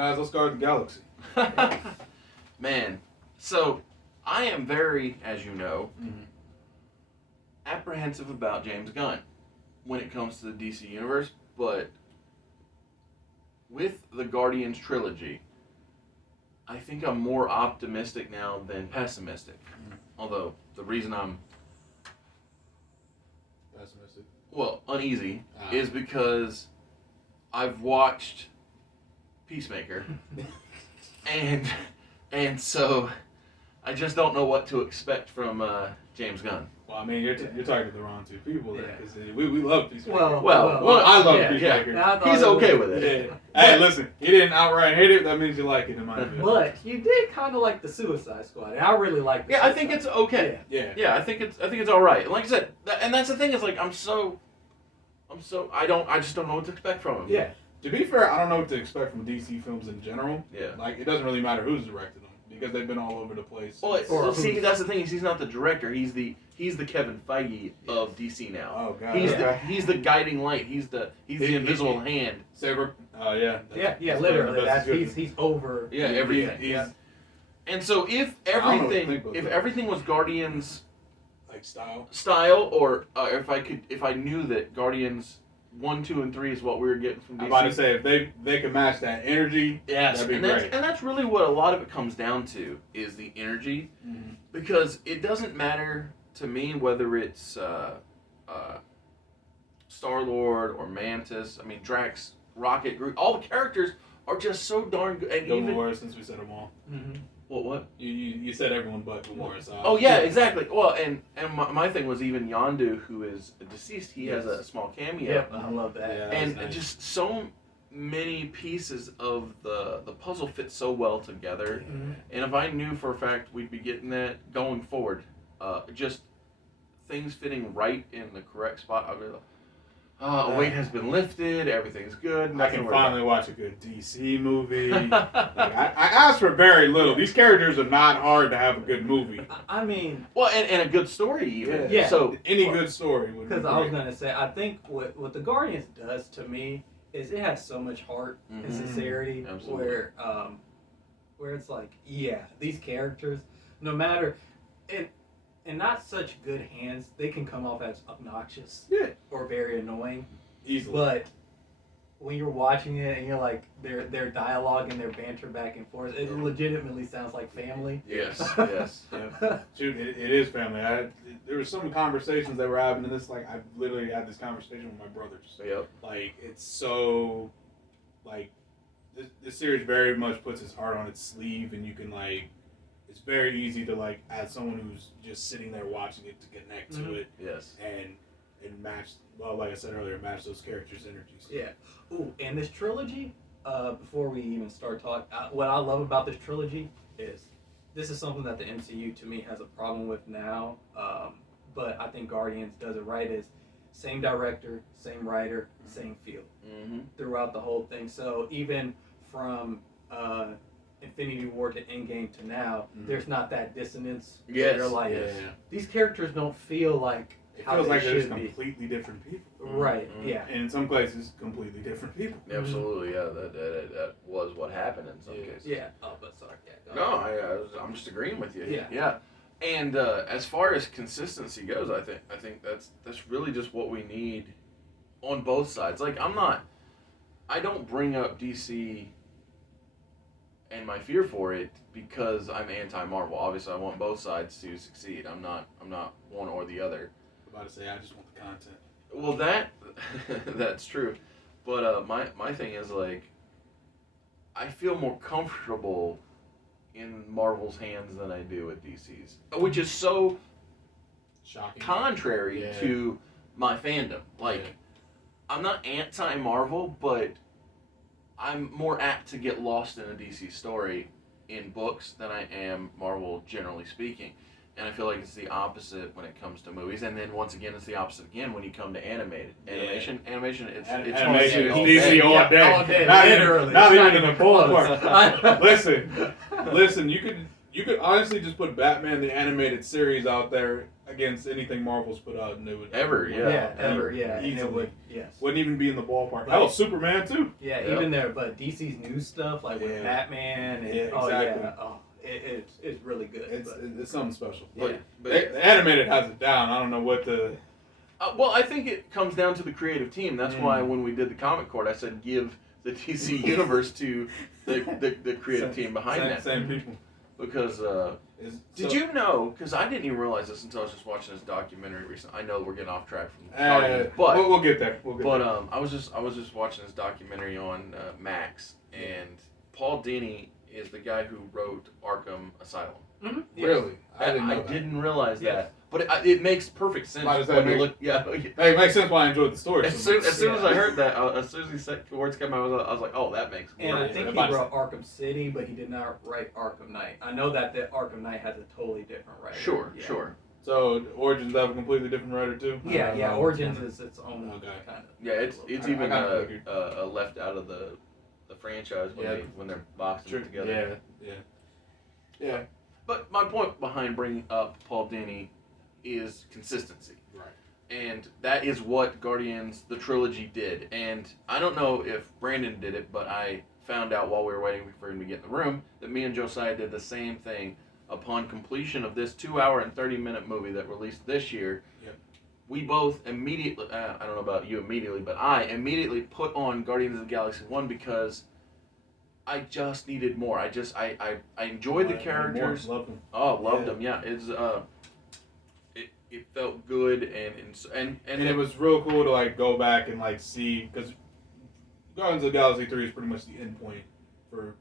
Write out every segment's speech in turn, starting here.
guys, let's guard the galaxy. Man, so I am very, as you know, apprehensive about James Gunn when it comes to the DC universe, but with the Guardians trilogy, I think I'm more optimistic now than pessimistic. Although the reason I'm Pessimistic. uneasy is because I've watched Peacemaker, and so I just don't know what to expect from James Gunn. Well, I mean, you're talking to the wrong two people there, because we love Peacemaker. Well, I love Peacemaker. Yeah. He's okay with it. Yeah. Hey, listen, he didn't outright hate it. That means you like it, in my opinion. But you did kind of like the Suicide Squad, and I really like. Yeah, I think it's okay. Yeah. I think it's all right. Like I said, and that's the thing is like I just don't know what to expect from him. Yeah. To be fair, I don't know what to expect from DC films in general. Yeah. Like, it doesn't really matter who's directed them, because they've been all over the place. Well, see, that's the thing. He's not the director. He's the Kevin Feige of DC now. Oh God. He's the guiding light. He's the invisible hand. Saber. Yeah. Yeah. Literally, he's over. Yeah, everything. Yeah. And so if everything was Guardians like style, or if I knew that Guardians 1, 2, and 3 is what we were getting from DC. I'm about to say, if they could match that energy, that'd be great. And that's really what a lot of it comes down to, is the energy. Mm-hmm. Because it doesn't matter to me whether it's Star-Lord or Mantis. I mean, Drax, Rocket, Groot, all the characters are just so darn good. And Gamora, since we said them all. Mm-hmm. What? You said everyone but Gamora. So Oh yeah, exactly. Well, and my thing was even Yondu, who is deceased. He has a small cameo. Yep, I love that. Yeah, and nice. just so many pieces of the puzzle fit so well together. Mm-hmm. And if I knew for a fact we'd be getting that going forward, just things fitting right in the correct spot, I'd be like, a weight has been lifted, everything's good. I can finally watch a good DC movie. I asked for very little. These characters are not hard to have a good movie. I mean, well, and a good story even. Yeah. So any good story would be because great. I was gonna say, I think what the Guardians does to me is it has so much heart and sincerity, Absolutely. where it's like, yeah, these characters, no matter, and not such good hands, they can come off as obnoxious or very annoying. Easily. But when you're watching it and you're like their dialogue and their banter back and forth, it legitimately sounds like family. yes. Yeah. Dude, it is family. There were some conversations that we're having in this. Like, I literally had this conversation with my brothers. Yep. Like, it's so, like, this series very much puts its heart on its sleeve, and you can, like, it's very easy to, like, as someone who's just sitting there watching it, to connect to it. Yes. And match, well, like I said earlier, match those characters' energies. Yeah. Ooh, and this trilogy, before we even start talking, what I love about this trilogy is this is something that the MCU to me has a problem with now, but I think Guardians does it right, is same director, same writer, same feel throughout the whole thing. So even from Infinity War to Endgame to now, there's not that dissonance. Yes. Where you're like, Yeah. these characters don't feel like It how feels they like they're just should be. completely different people. Right, yeah. And in some places, completely different people. Absolutely, yeah. That was what happened in some cases. Yeah. Oh, but sorry. Yeah, No, I'm just agreeing with you. Yeah. Yeah. And as far as consistency goes, I think that's really just what we need on both sides. Like, I don't bring up DC and my fear for it because I'm anti-Marvel. Obviously, I want both sides to succeed. I'm not one or the other. I'm about to say, I just want the content. Well, that's true. But my thing is, like, I feel more comfortable in Marvel's hands than I do with DC's, which is so Shocking. contrary to my fandom. Like, I'm not anti-Marvel, but I'm more apt to get lost in a DC story in books than I am Marvel, generally speaking. And I feel like it's the opposite when it comes to movies. And then once again, it's the opposite again when you come to animation. Animation, it's Animation is all DC day. all day. Yeah, all day, Not literally. Not It's even not in the even ballpark. close. Listen. You could honestly just put Batman the animated series out there against anything Marvel's put out, and it would Ever, yeah. ever, yeah. And it Easily. would, yes. Wouldn't even be in the ballpark. Right. Oh, Superman too. Yeah, Yep. even there, but DC's new stuff, like with Yeah. Batman, and Yeah, exactly. it's really good. It's something special. Yeah. But The animated has it down. I don't know what the. well, I think it comes down to the creative team. That's why when we did the Comic Court, I said give the DC universe to the creative team behind that. Same people. Because did you know? Because I didn't even realize this until I was just watching this documentary recently. I know we're getting off track from Guardians, but we'll get there. I was just watching this documentary on Max, and Paul Dini is the guy who wrote Arkham Asylum. Mhm. Really, I didn't know that. didn't realize Yes. that, but it makes perfect sense Why does that when you make- look. Yeah, Hey, it makes sense why I enjoyed the story. as so soon much. as I heard that, as soon as he said words came out, I was like, oh, that makes And I more think sense. he wrote Arkham City, but he did not write Arkham Knight. I know that the Arkham Knight has a totally different writer. Sure, Yeah. sure. So Origins have a completely different writer too. Yeah. Origins is its own Okay. kind of. Yeah, it's I even kinda figured. left out of the franchise when Yeah. when they're boxing True. it together. Yeah. But my point behind bringing up Paul Dini is consistency. Right. And that is what Guardians, the trilogy, did. And I don't know if Brandon did it, but I found out while we were waiting for him to get in the room that me and Josiah did the same thing. Upon completion of this 2-hour and 30-minute movie that released this year, Yep. we both immediately, I don't know about you immediately, but I immediately put on Guardians of the Galaxy 1 because I just needed more. I enjoyed the characters. Love them. Oh, loved Yeah. them. Yeah, it felt good and it was real cool to like go back and like see, because Guardians of the Galaxy 3 is pretty much the end point for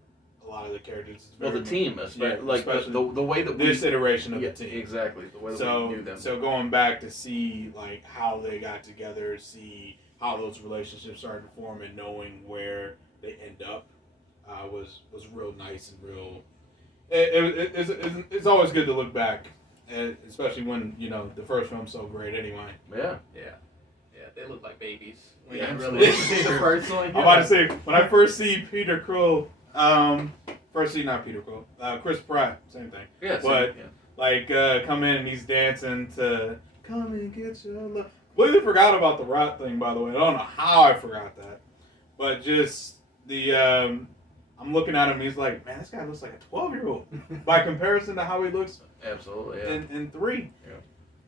a lot of the characters. It's well, the very team, much- especially, yeah, like especially the way that this we iteration of yeah, the team. exactly the way that we knew them. So going back to see like how they got together, see how those relationships started to form, and knowing where they end up was real nice and real. It's always good to look back, and especially when the first film's so great anyway. Yeah. Yeah, they look like babies. When Yeah, you really absolutely. see the first one. I'm about to say, when I first see Peter Quill, not Peter Quill, Chris Pratt, same thing. Yeah. But- yeah. Like, come in and he's dancing to "Come and Get Your Love." Completely forgot about the rap thing, by the way. I don't know how I forgot that. But just the, I'm looking at him, he's like, man, this guy looks like a 12-year-old by comparison to how he looks Absolutely. Yeah. in 3. Yeah.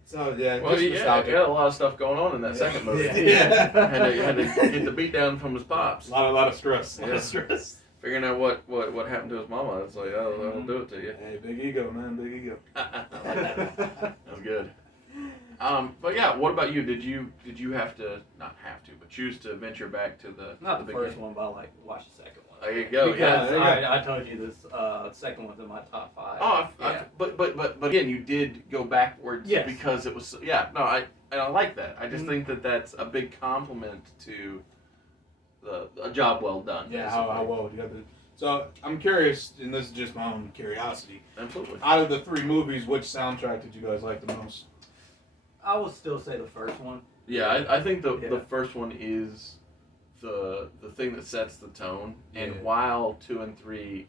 So, yeah, Well, just yeah, nostalgic. he had a lot of stuff going on in that second movie. Yeah. had to get the beat down from his pops. A lot of stress. A lot Yeah. of stress. Figuring out what happened to his mama. It's like, oh, I won't do it to you. Hey, big ego, man, big ego. I like that. That's good. But yeah, what about you? Did you have to, not have to, but choose to venture back to the Not the the big first game? one, but I like watch the second one. There you go. Because Yeah. there you go. I told you this second one's in my top 5. Oh, yeah. but again, you did go backwards Yes. because it was I like that. I just Mhm. think that that's a big compliment to a job well done. Yeah, how well you got the. So I'm curious, and this is just my own curiosity. Absolutely. Out of the 3 movies, which soundtrack did you guys like the most? I would still say the first one. Yeah, I think the Yeah. first one is the thing that sets the tone, and Yeah. while 2 and 3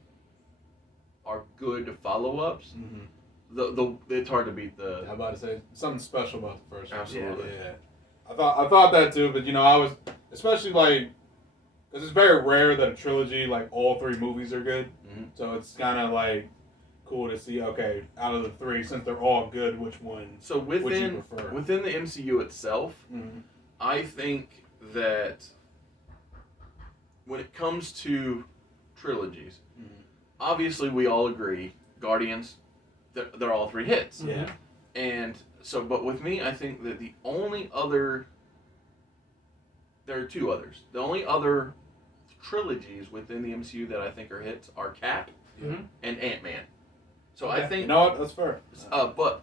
are good follow-ups, Mm-hmm. it's hard to beat the. I'm about to say something special about the first one. Absolutely. Yeah. I thought that too, but I was especially like, because it's very rare that a trilogy like all 3 movies are good. Mhm. So it's kind of like cool to see. Okay, out of the 3, since they're all good, which one So would you within prefer? the MCU itself, Mm-hmm. I think that when it comes to trilogies, Mm-hmm. obviously we all agree Guardians, they're all 3 hits. Yeah. And so, but with me, I think that the only other, there are 2 others. The only other trilogies within the MCU that I think are hits are Cap Mhm. and Ant-Man. So Okay. I think, You know what? That's fair. but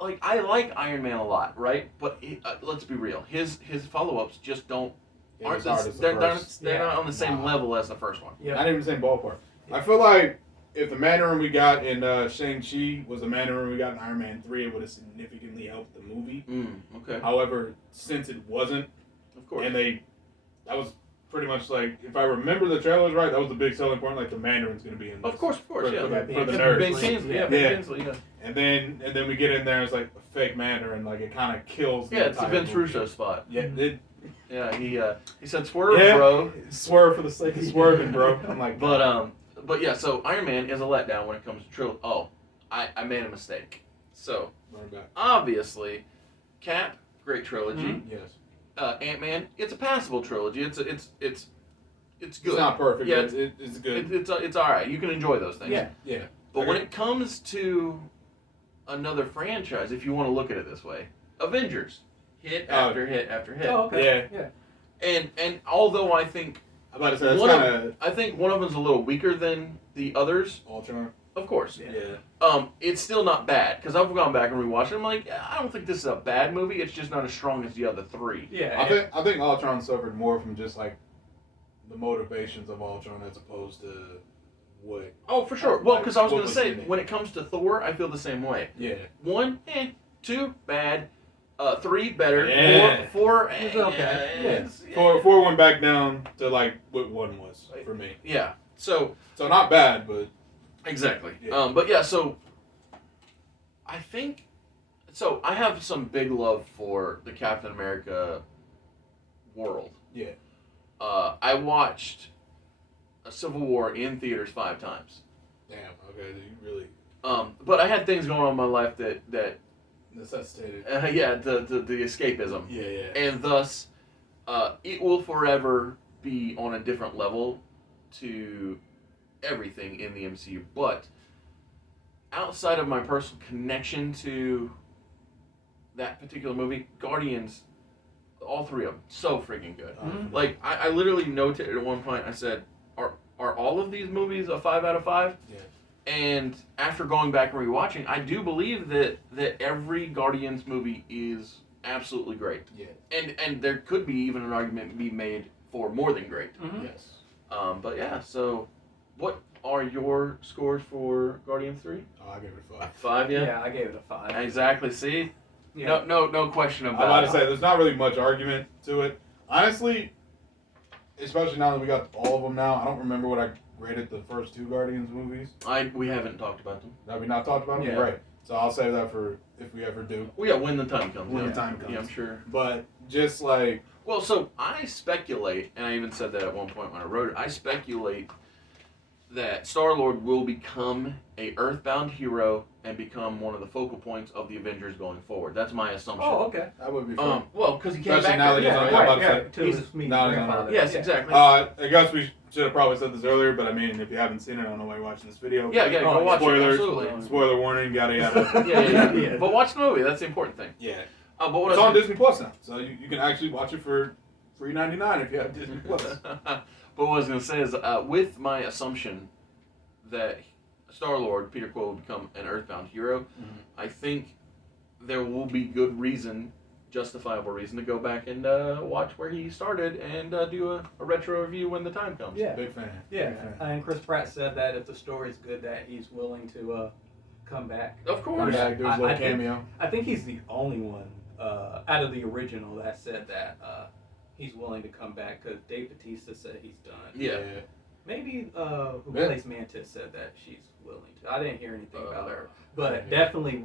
like I like Iron Man a lot, right? But let's be real, his follow-ups just don't It aren't was hard as the they're first. not on the same Nah. level as the first one. Yeah. Not even the same ballpark. I feel like if the Mandarin we got in Shang-Chi was the Mandarin we got in Iron Man 3, it would have significantly helped the movie. Okay. However, since it wasn't, Of course. and that was pretty much like, if I remember the trailers right, that was the big selling point. Like the Mandarin's going to be in this. Of course, For yeah. the Yeah, nerds. Ben Kingsley, yeah. Ben Yeah. Kingsley, yeah. And then we get in there, it's like a fake Mandarin. Like, it kind of kills the Yeah, it's the entire Vince movie. Russo spot. Yeah, Yeah, he said swerve, Yeah. bro. Swerve for the sake of swerving, bro. I'm like, But yeah, so Iron Man is a letdown when it comes to trilogy. Oh, I made a mistake. So Run back. obviously, Cap, great trilogy. Yes. Ant-Man, it's a passable trilogy. It's good. It's not perfect, Yeah, but it's good. It's all right. You can enjoy those things. Yeah. Yeah. But when it comes to another franchise, if you want to look at it this way, Avengers, hit after hit after hit. Oh, okay. Yeah. And although I think I'm about to say, that's one kind of I think one of them's a little weaker than the others, Ultron. of course. Yeah. It's still not bad because I've gone back and rewatched it. I'm like, I don't think this is a bad movie. It's just not as strong as the other three. Yeah. I think Ultron suffered more from just like the motivations of Ultron as opposed to what. Oh, for sure. Well, because I was What going to was say, in it? when it comes to Thor, I feel the same way. Yeah. 1, 2, bad. 3, better. Yeah. 4, It's okay. it's- Four went back down to like what one was for me. Yeah. So Not bad, but exactly. Yeah. But yeah. So I think. So I have some big love for the Captain America world. yeah. I watched a Civil War in theaters 5 times. Damn. Okay. You really But I had things going on in my life that necessitated. the escapism. Yeah. Yeah. And thus, it will forever be on a different level to everything in the MCU. But outside of my personal connection to that particular movie, Guardians, all 3 of them, so freaking good. Mhm. Like, I literally notated at one point, I said, are all of these movies a 5 out of 5? Yeah. And after going back and rewatching, I do believe that every Guardians movie is absolutely great. Yeah. And there could be even an argument be made for more than great. Mhm. Yes. But yeah, so what are your scores for Guardians 3? Oh, I gave it a 5. 5, yeah? Yeah, I gave it a 5. Exactly, see? Yeah. No question I'm about about it. to say there's not really much argument to it. Honestly, especially now that we got all of them now, I don't remember what I rated the first 2 Guardians movies. We haven't talked about them. Have we not talked about them? Yeah. Right. So I'll save that for if we ever do. Well, yeah, when the time comes. When yeah. the time comes. Yeah, I'm sure. But just like Well, so I speculate, and I even said that at one point when I wrote it, I speculate that Star-Lord will become a Earthbound hero and become one of the focal points of the Avengers going forward. That's my assumption. Oh, okay. that would be fun. Well, because he came Especially back. now that he's Yeah, on- right, I'm about to yeah, say, to he's- his meet now he's on grandfather. Yes, Yeah. exactly. I guess we should have probably said this earlier, but I mean, if you haven't seen it, I don't know why you're watching this video. Yeah, but go watch spoilers, it. Absolutely. Spoiler warning, yada yada. Yeah. Yeah. But watch the movie. That's the important thing. Yeah. But what It's I on was Disney Plus now, so you can actually watch it for $3.99 if you have Disney Plus. But what I was going to say is, with my assumption that Star-Lord, Peter Quill, will become an Earthbound hero, Mhm. I think there will be good reason, justifiable reason, to go back and watch where he started and do a retro review when the time comes. Yeah. Big fan. Yeah, Big fan. and Chris Pratt said that if the story's good, that he's willing to come back. Of Come course. back, do his I little think- cameo. I think he's the only one out of the original that said that he's willing to come back because Dave Bautista said he's done. Yeah. Maybe who Yeah. plays Mantis said that she's willing to. I didn't hear anything about her, Uh, but yeah. definitely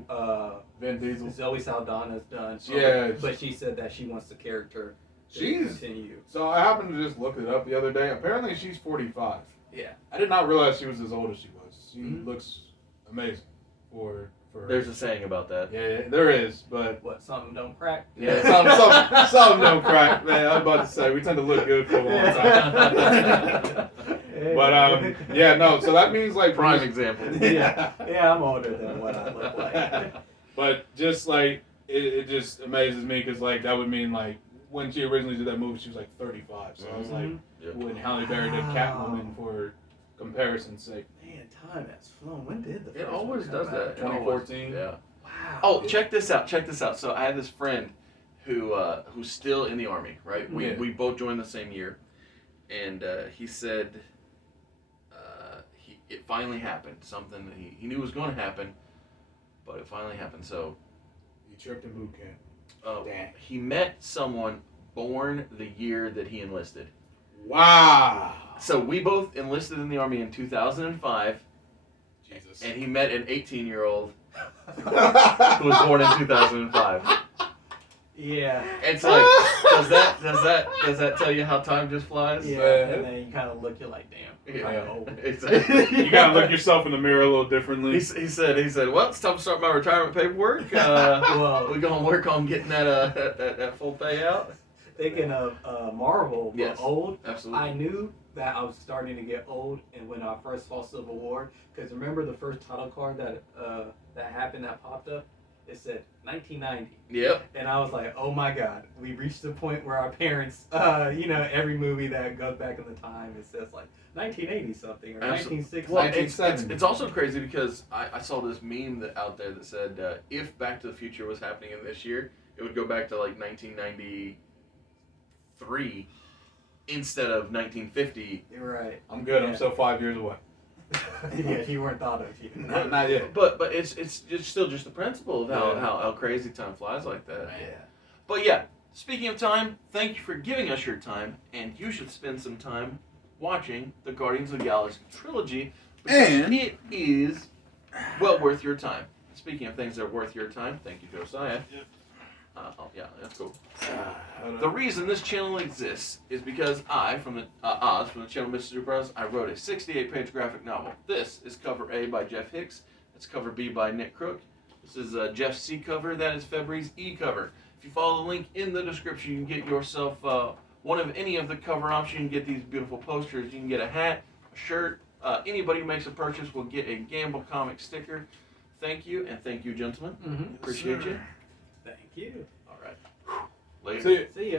Vin Diesel. Zoe Saldana's done. Yeah. but she said that she wants the character to She's- continue. So I happened to just look it up the other day. Apparently she's 45. Yeah. I did not realize she was as old as she was. She Mhm. looks amazing for her. There's a saying about that. yeah, there is, but What, something don't crack? yeah, some don't crack, man. I was about to say we tend to look good for a long time. But yeah, no. So that means like Prime just- example. yeah, yeah, I'm older than what I look like. But just like it just amazes me because like that would mean like when she originally did that movie, she was like 35. So I was like, Yep. when Halle Berry did Catwoman for comparison's sake. Man, time has flown. When did the It first always one come does that. out? 2014. Yeah. Wow. Oh, check this out. So I have this friend who's still in the army, right? Yeah. We both joined the same year, and he said it finally happened. Something that he knew was going to happen, but it finally happened. So You tripped in boot camp. Damn. he met someone born the year that he enlisted. Wow. So we both enlisted in the Army in 2005, Jesus. and he met an 18-year-old who was born in 2005. Yeah. It's like, does that tell you how time just flies? Yeah, Man. and then you kind of look, you're like, damn, Yeah. I'm kinda old. Exactly. You gotta look yourself in the mirror a little differently. He said, well, it's time to start my retirement paperwork. Well, We're gonna work on getting that full payout. thinking of Marvel, but Yes. old, Absolutely. I knew that I was starting to get old, and when I first saw Civil War, because remember the first title card that happened that popped up, it said 1990, Yep. and I was like, oh my god, we reached the point where our parents, every movie that goes back in the time, it says like 1980 something or Absolutely. 1960. Well, 1970. it's also crazy because I saw this meme out there that said if Back to the Future was happening in this year, it would go back to like 1993 instead of 1950. You're right. I'm good. Yeah. I'm still 5 years away. Yeah, you weren't thought of yet. Not yet. But it's still just the principle of Yeah. how crazy time flies like that. Yeah. But yeah, speaking of time, thank you for giving us your time, and you should spend some time watching the Guardians of the Galaxy trilogy because And- it is well worth your time. Speaking of things that are worth your time, thank you, Josiah. Yep. Yeah, that's cool. The reason this channel exists is because I, from the Oz, from the channel Mr. Super Oz, I wrote a 68-page graphic novel. This is cover A by Jeff Hicks. It's cover B by Nick Crook. This is Jeff's C cover. That is February's E cover. If you follow the link in the description, you can get yourself one of any of the cover options. You can get these beautiful posters. You can get a hat, a shirt. Anybody who makes a purchase will get a Gamble comic sticker. Thank you, and thank you, gentlemen. Mm-hmm. Appreciate you. Thank you. All right. Later. See ya. See ya.